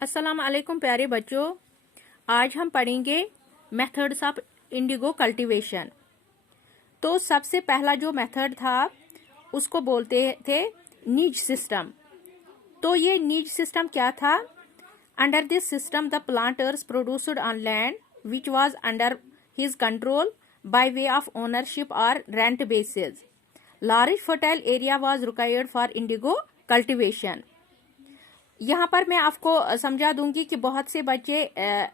अस्सलाम वालेकुम प्यारे बच्चों। आज हम पढ़ेंगे मेथड्स ऑफ इंडिगो कल्टीवेशन। तो सबसे पहला जो मेथड था उसको बोलते थे नीज सिस्टम। तो ये नीज सिस्टम क्या था? Under this system the planters produced on land which was under his control by way of ownership और rent basis. Large fertile area was required for indigo cultivation. यहाँ पर मैं आपको समझा दूंगी कि बहुत से बच्चे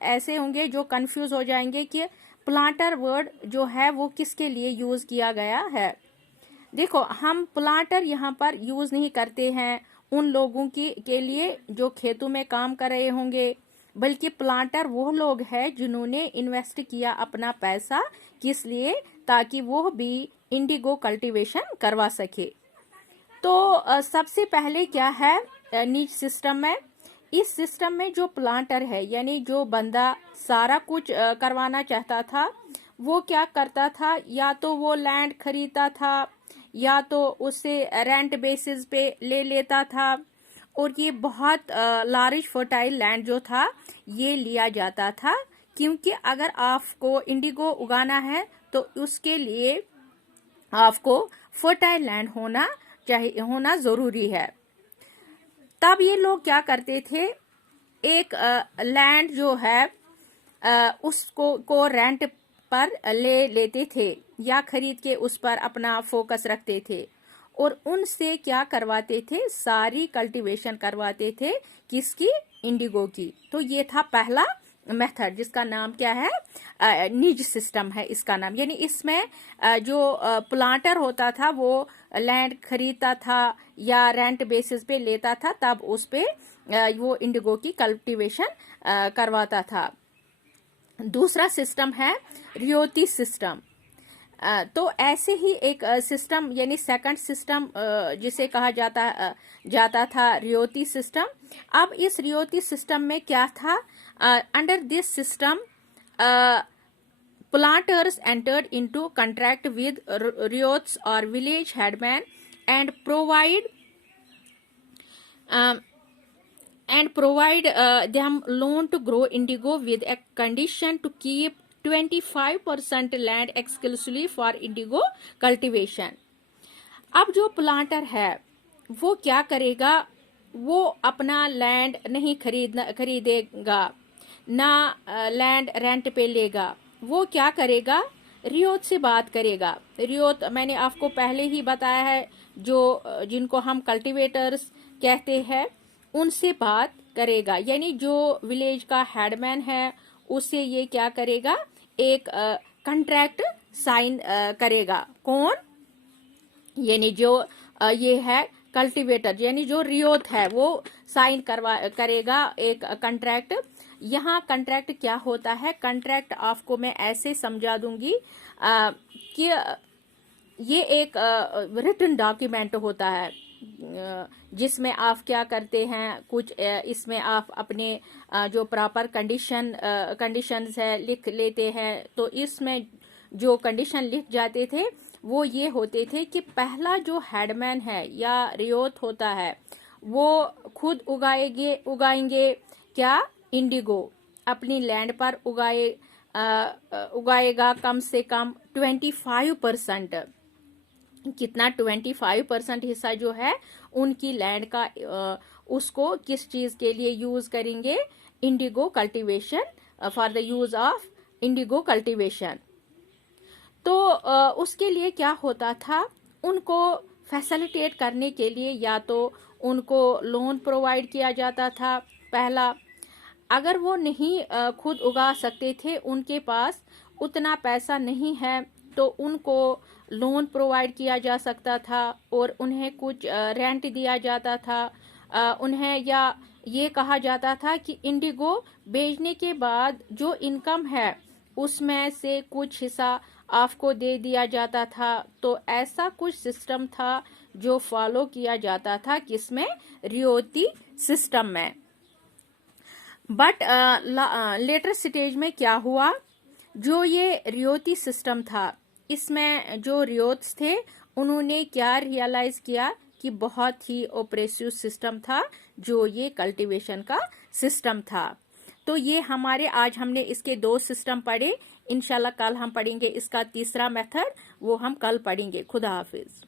ऐसे होंगे जो कंफ्यूज हो जाएंगे कि प्लांटर वर्ड जो है वो किसके लिए यूज किया गया है। देखो, हम प्लांटर यहाँ पर यूज नहीं करते हैं उन लोगों के लिए जो खेतों में काम कर रहे होंगे, बल्कि प्लांटर वो लोग हैं जिन्होंने इन्वेस्ट किया अपना पैसा, किस लिए? ताकि वो भी इंडिगो कल्टीवेशन करवा सके। तो सबसे पहले क्या है नीच सिस्टम में? इस सिस्टम में जो प्लांटर है यानी जो बंदा सारा कुछ करवाना चाहता था, वो क्या करता था? या तो वो लैंड खरीदता था या तो उससे रेंट बेसिस पे ले लेता था। और ये बहुत लार्ज फर्टाइल लैंड जो था ये लिया जाता था, क्योंकि अगर आपको इंडिगो उगाना है तो उसके लिए आपको फर्टाइल लैंड होना जरूरी है। तब ये लोग क्या करते थे, एक लैंड जो है उसको रेंट पर ले लेते थे या खरीद के उस पर अपना फोकस रखते थे और उनसे क्या करवाते थे? सारी कल्टीवेशन करवाते थे। किसकी? इंडिगो की। तो ये था पहला मेथड जिसका नाम क्या है? निज सिस्टम है इसका नाम। यानी इसमें जो प्लांटर होता था वो लैंड खरीदता था या रेंट बेसिस पे लेता था, तब उस पे वो इंडिगो की कल्टीवेशन करवाता था। दूसरा सिस्टम है रियोती सिस्टम। तो ऐसे ही एक सिस्टम यानी सेकंड सिस्टम जिसे कहा जाता था रियोती सिस्टम। अब इस रियोती सिस्टम में क्या था? Under this system planters entered into contract with riots or village headmen and provide them loan to grow indigo with a condition to keep 25% land exclusively for indigo cultivation. अब जो planter है वो क्या करेगा? वो अपना लैंड नहीं खरीदेगा, ना लैंड रेंट पे लेगा। वो क्या करेगा? रियोत से बात करेगा। रियोत मैंने आपको पहले ही बताया है, जिनको हम कल्टीवेटर्स कहते हैं, उनसे बात करेगा। यानी जो विलेज का हेडमैन है उससे ये क्या करेगा? एक कॉन्ट्रैक्ट साइन करेगा। कौन? यानी जो ये है कल्टीवेटर, यानी जो रियोत है वो साइन करेगा एक कॉन्ट्रैक्ट। यहाँ कॉन्ट्रैक्ट क्या होता है? कॉन्ट्रैक्ट आपको मैं ऐसे समझा दूंगी कि ये एक रिटन डॉक्यूमेंट होता है जिसमें आप क्या करते हैं, कुछ इसमें आप अपने जो प्रॉपर कंडीशंस है लिख लेते हैं। तो इसमें जो कंडीशन लिख जाते थे वो ये होते थे कि पहला जो हेडमैन है या रियोत होता है वो खुद उगाएंगे क्या? इंडिगो अपनी लैंड पर उगाएगा कम से कम 25%। कितना? 25% हिस्सा जो है उनकी लैंड का उसको किस चीज के लिए यूज करेंगे? Indigo cultivation, for the use of Indigo cultivation. तो उसके लिए क्या होता था? उनको फैसिलिटेट करने के लिए या तो उनको लोन प्रोवाइड किया जाता था पहला। अगर वो नहीं खुद उगा सकते थे, उनके पास उतना पैसा नहीं है, तो उनको लोन प्रोवाइड किया जा सकता था और उन्हें कुछ रेंट दिया जाता था। उन्हें या ये कहा जाता था कि इंडिगो बेचने के बाद जो इनकम है उसमें से कुछ हिस्सा आपको दे दिया जाता था। तो ऐसा कुछ सिस्टम था जो फॉलो किया जाता था किसमें? रियोती सिस्टम में। बट लेटर स्टेज में क्या हुआ? जो ये रियोती सिस्टम था इसमें जो रियोत्स थे उन्होंने क्या रियलाइज किया कि बहुत ही ओप्रेसिव सिस्टम था जो ये कल्टीवेशन का सिस्टम था। तो ये हमारे आज हमने इसके 2 सिस्टम पढ़े। इंशाल्लाह कल हम पढ़ेंगे इसका तीसरा मेथड, वो हम कल पढ़ेंगे। खुदा हाफिज।